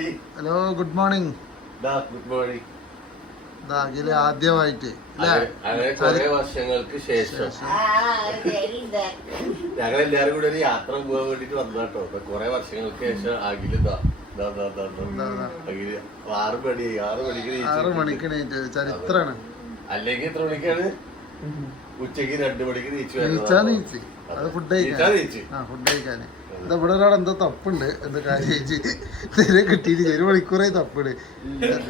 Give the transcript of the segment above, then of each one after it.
കുട്ടി hello good morning ദാ good morning Akhil ആദ്യമായിട്ട് വർഷങ്ങൾക്ക് ശേഷം. ഞങ്ങൾ എല്ലാരും കൂടെ ഒരു യാത്ര പോകാൻ വേണ്ടിട്ട് വന്നാട്ടോ കുറെ വർഷങ്ങൾക്ക് ശേഷം അഖിൽ. അഖിൽ ആറ് മണി ആറ് മണിക്ക് ആറ് മണിക്ക് ചരിത്രമാണ് ചരിത്രാണ്. അല്ലെങ്കിൽ എത്ര മണിക്കാണ്? ഉച്ചയ്ക്ക് രണ്ടു മണിക്ക് നീച്ചു നീച്ചാ നീച്ച്. അത്. ഫുഡ് കഴിക്കാൻ. നീച്ച്. ആ ഫുഡ് കഴിക്കാന്. ഇവിടെ ഒരാൾ എന്തോ തപ്പുണ്ട് എന്താ കാര്യം ചേച്ചി നേരെ കിട്ടിയിട്ട് ഒരു മണിക്കൂറായി തപ്പുണ്ട്.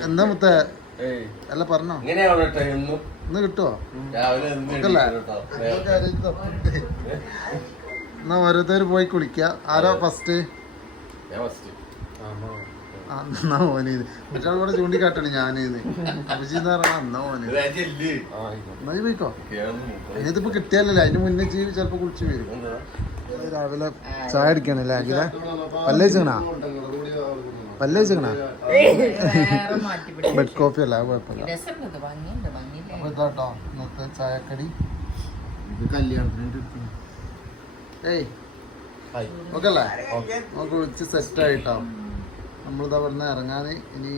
എന്താ മുത്ത? അല്ല പറഞ്ഞോ. ഇന്ന്? കിട്ടുമോ രാവിലെ എന്നും ഓരോരുത്തർ പോയി കുളിക്ക. ആരാ ഫസ്റ്റ് ഞാൻ ഫസ്റ്റ് ആ എന്നാ മോനെ ഇത്. മറ്റാൾ കൂടെ ചൂണ്ടിക്കാട്ടാണ് ഞാനിന്ന്. അഭിജി എന്ന് പറഞ്ഞാ എന്നാ മോനെ എന്നാ പോയിക്കോ. അതിനിതിപ്പോ കിട്ടിയാലല്ലേ? അതിന് മുന്നേ ജീവ് ചിലപ്പോ കുളിച്ച് വരും? രാവിലെ ചായ അടിക്കണല്ലേ അഖില? പല്ലേച്ചണാ പല്ലേച്ചണാ ബെഡ് കോഫി അല്ല? കുഴപ്പമില്ല. അപ്പൊ ഇതാട്ടോ ഇന്നത്തെ ചായക്കടി. ഏയ്. ഓക്കെ അല്ലേ? നമുക്ക് വിളിച്ച് സെറ്റ് ആയിട്ടോ. നമ്മളിതാ പറഞ്ഞ ഇറങ്ങാന് ഇനി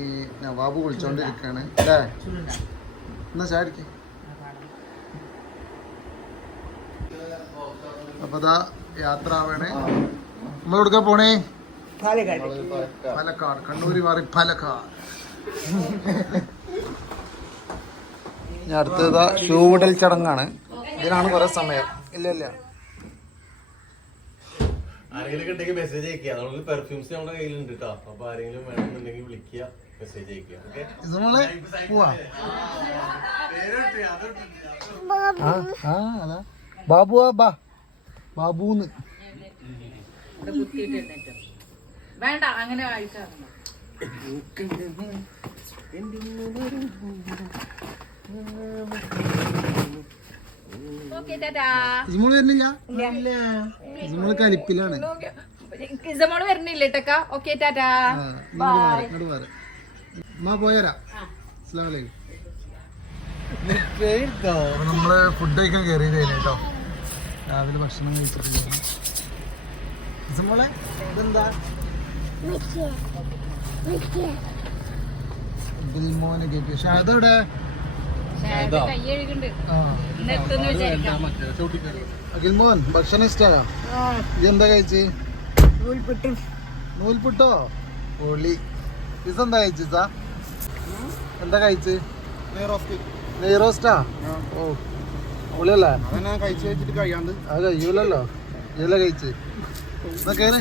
നവാബ് വിളിച്ചോണ്ടിരിക്കാണ്. അല്ലേ? എന്നാ ചാരിക്കേ അപ്പൊ ഇതാ യാത്ര ആവണേ. നമ്മൾ എവിടുക്ക പോണേ? പാലക്കാട്. കണ്ണൂര് മാറി പാലക്കാട്. അടുത്തതാ ഷൂവിടൽ ചടങ്ങാണ്. ഇതിനാണ് കുറെ സമയം. ഇല്ല ഇല്ല. ആരെങ്കിലും ഉണ്ടെങ്കിൽ മെസ്സേജ് അയക്കുക. നമ്മൾ പെർഫ്യൂംസ് നമ്മുടെ കയ്യിലുണ്ട് കേട്ടോ അപ്പൊ ആരെങ്കിലും വേണമെന്നുണ്ടെങ്കിൽ വിളിക്കുക മെസ്സേജ് അയക്കുക. ഓക്കെ ഇത് നമ്മൾ പോവാ. ആ ആ അതാ. ബാബുവാ ബാ. ബാബൂന്ന്. വേണ്ട അങ്ങനെ വായിക്കാറില്ല ഓക്കെ ടാറ്റാ ഇസ്മോൾ വരുന്നില്ല ഇസ്മോൾ കലിപ്പിലാണ്. കിസമോൾ വരുന്നില്ല ടക്ക ഓക്കെ ടാറ്റാ. പോയരാ അസ്സലാമു അലൈക്കും. അപ്പൊ നമ്മൾ ഫുഡ് കഴിക്കാൻ കയറിയത് കേട്ടോ. രാവിലെ ഭക്ഷണം കഴിച്ചിട്ടില്ല. ഇസ്മോളെ ഇതെന്താ? ദിൽമോനെ കേട്ടു ഷാദവിടെ കൈ അഖിൽമോൻ ഭക്ഷണം ഇഷ്ടമായോ ഇതെന്താ കഴിച്ച്? നൂൽപുട്ടോ. പൊളി. ഇതെന്താ കഴിച്ചാ എന്താ കഴിച്ച്? നെയ്റോസ്റ്റാ. ഓ പൊളിയല്ലേ? കഴിച്ചു വെച്ചിട്ട് കഴിയാണ്ട്. അത് കഴിയൂലല്ലോ. ഇതല്ലേ കഴിച്ച്? എന്നാ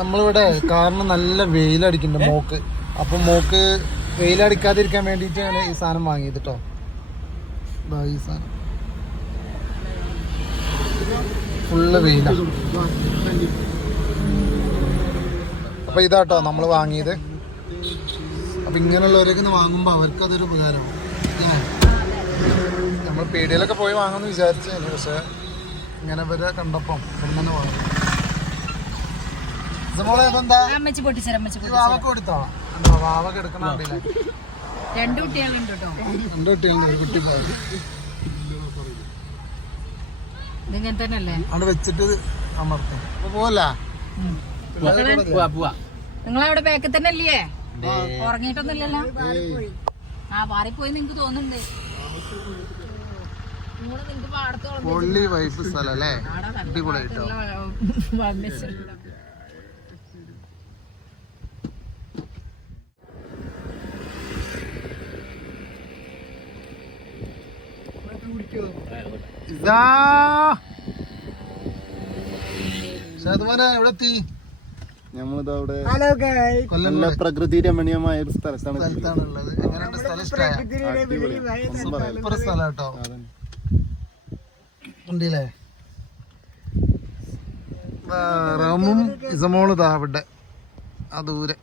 നമ്മളിവിടെ കാരണം നല്ല വെയിലടിക്കുന്നുണ്ട് മോക്ക്. അപ്പൊ മോക്ക് വെയിലടിക്കാതിരിക്കാൻ വേണ്ടിയിട്ടാണ് ഈ സാധനം വാങ്ങിയത് കേട്ടോ ഈ സാധനം. ഫുള്ള് വെയില. അപ്പൊ ഇതാട്ടോ നമ്മൾ വാങ്ങിയത്. അപ്പൊ ഇങ്ങനെയുള്ളവരൊക്കെ വാങ്ങുമ്പോൾ വാങ്ങുമ്പോ അവർക്ക് അതൊരു ഉപകാരമാണ് നമ്മൾ പീടികയിലൊക്കെ പോയി വാങ്ങാന്ന് വിചാരിച്ചു പക്ഷെ ഇങ്ങനെ വരെ കണ്ടപ്പം പെണ്ണെന്ന് രണ്ടു കുട്ടികളുണ്ട് കേട്ടോ. രണ്ട് കുട്ടികളുണ്ട് കുട്ടി ഇതിങ്ങനെ തന്നെ അല്ലേ അവിടെ വെച്ചിട്ട് അമർത്തും. അപ്പൊ പോവല്ല? നിങ്ങളവിടെ ബാക്കിൽ തന്നെ അല്ലേ ഉറങ്ങിയിട്ടൊന്നുമില്ലല്ലോ. ആ പാറിപ്പോയി നിങ്ങക്ക് തോന്നുന്നുണ്ട്. പൊള്ളി വൈഫ് സ്ഥലം അല്ലേ? അടിപൊളിയായിട്ടോ? നല്ല പ്രകൃതി രമണീയമായ ഒരു സ്ഥലത്താണ് സ്ഥലത്താണ് ഉള്ളത് എങ്ങനെയാണ് സ്ഥലം ഇഷ്ടമായ അടിപൊളി ഒന്നും പറയാനില്ല. സൂപ്പർ സ്ഥലം കേട്ടോ അതന്നെ. ഉണ്ടല്ലേ? റമും ഇസമോൾ ദാ അവിടെ ആ ദൂരെ.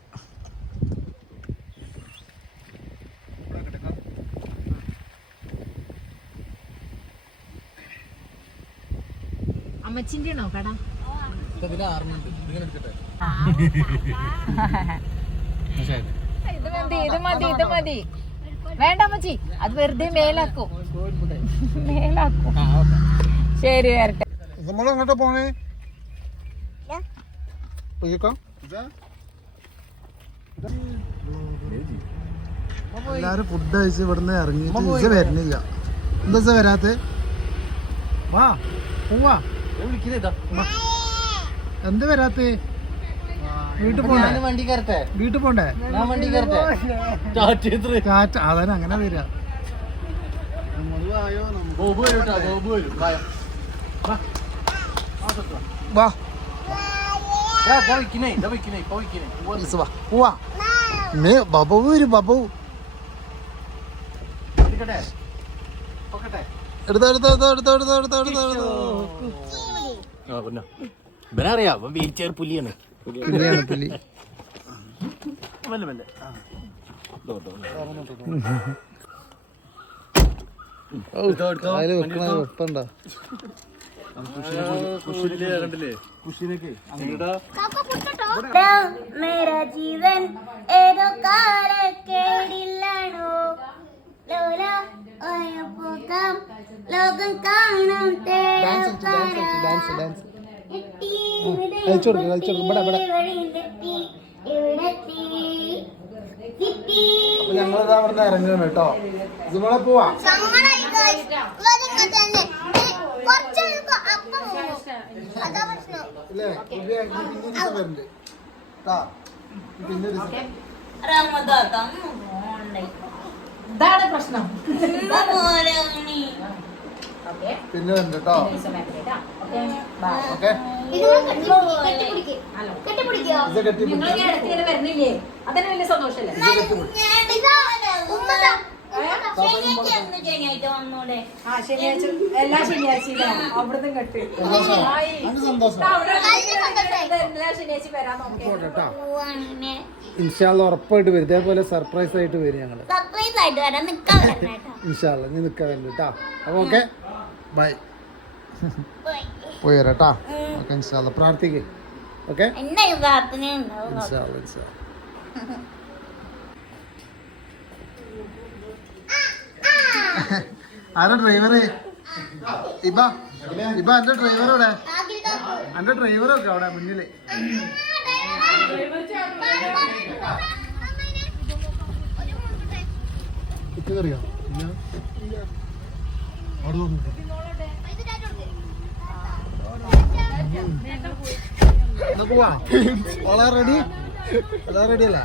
അമ്മച്ചിന്റെ ആണോ കട? ഇത് മതി ഇത് മതി ഇത് മതി. വേണ്ട അമ്മച്ചി അത് വെറുതെ മേലാക്കും. മേലാക്കും. ശരി വരട്ടെ. നമ്മൾ എങ്ങോട്ടാ പോണേ? പോയിക്കാം എല്ലാരും ഫുഡ് കഴിച്ച് ഇവിടുന്ന് ഇറങ്ങിയിട്ട് ഇജ വരുന്നില്ല എന്താ വരാത്തെ? വാ പോവാ. എന്ത് വരാത്തെ? വീട്ടിൽ പോണ്ടേ? വണ്ടി കയറട്ടെ? വീട്ടിൽ പോണ്ടേ? ഞാൻ വണ്ടി കയറട്ടെ? കാറ്റ അതന്നെ അങ്ങനെ വരിക വാ. പോവാ. ബബവു ഒരു ബബവു ഇവനറിയാ അവൻ വീൽ ചെയർ പുലിയാണ്. പുലിയാണ് പുലി. മെല്ലെ മെല്ലെ. മേരാ ജീവൻ. ലോല ഞങ്ങളിതാ അവിടെ ഇറങ്ങുകയാണ് കേട്ടോ. ഇതുപോലെ പോവാ. ഇതാണ് പ്രശ്നം. പിന്നെ വരണ്ട ഇത് കെട്ടിപ്പിടിക്കോ? വരുന്നില്ലേ? അതന്നെ വലിയ സന്തോഷല്ലേ? ആ ശനിയാഴ്ച എല്ലാ ശനിയാഴ്ചയിലും അവിടുന്ന് കെട്ട് സന്തോഷം. ആയി. നല്ല സന്തോഷം അവിടെ എല്ലാ ശനിയാഴ്ച വരാൻ നോക്കേ കേട്ടോ പോവാണ് ഇൻഷാല്ല ഉറപ്പായിട്ട് വരും. ഇതേപോലെ സർപ്രൈസ് ആയിട്ട് വരും ഞങ്ങൾ. സർപ്രൈസ് ആയിട്ട് വരാൻ നിക്കാൻ വരണം കേട്ടോ. ഇൻഷാല്ല നീ നിക്കാൻ കേട്ടോ. അപ്പൊ ഓക്കെ. ബൈ. പോയി. വരാം കേട്ടോ. ഓക്കെ ഇൻഷാല്ല പ്രാർത്ഥിക്കേ. ഓക്കെ? ഇൻഷാല്ല ഇൻഷാല്ല ആരാ ഡ്രൈവറ് ഇബ. ഇബ എന്റെ ഡ്രൈവർ അവിടെ എന്റെ ഡ്രൈവർ ഒക്കെ അവിടെ മുന്നിൽ. കുട്ടിക്കറിയോ ഇല്ല. റെഡി ഓളാ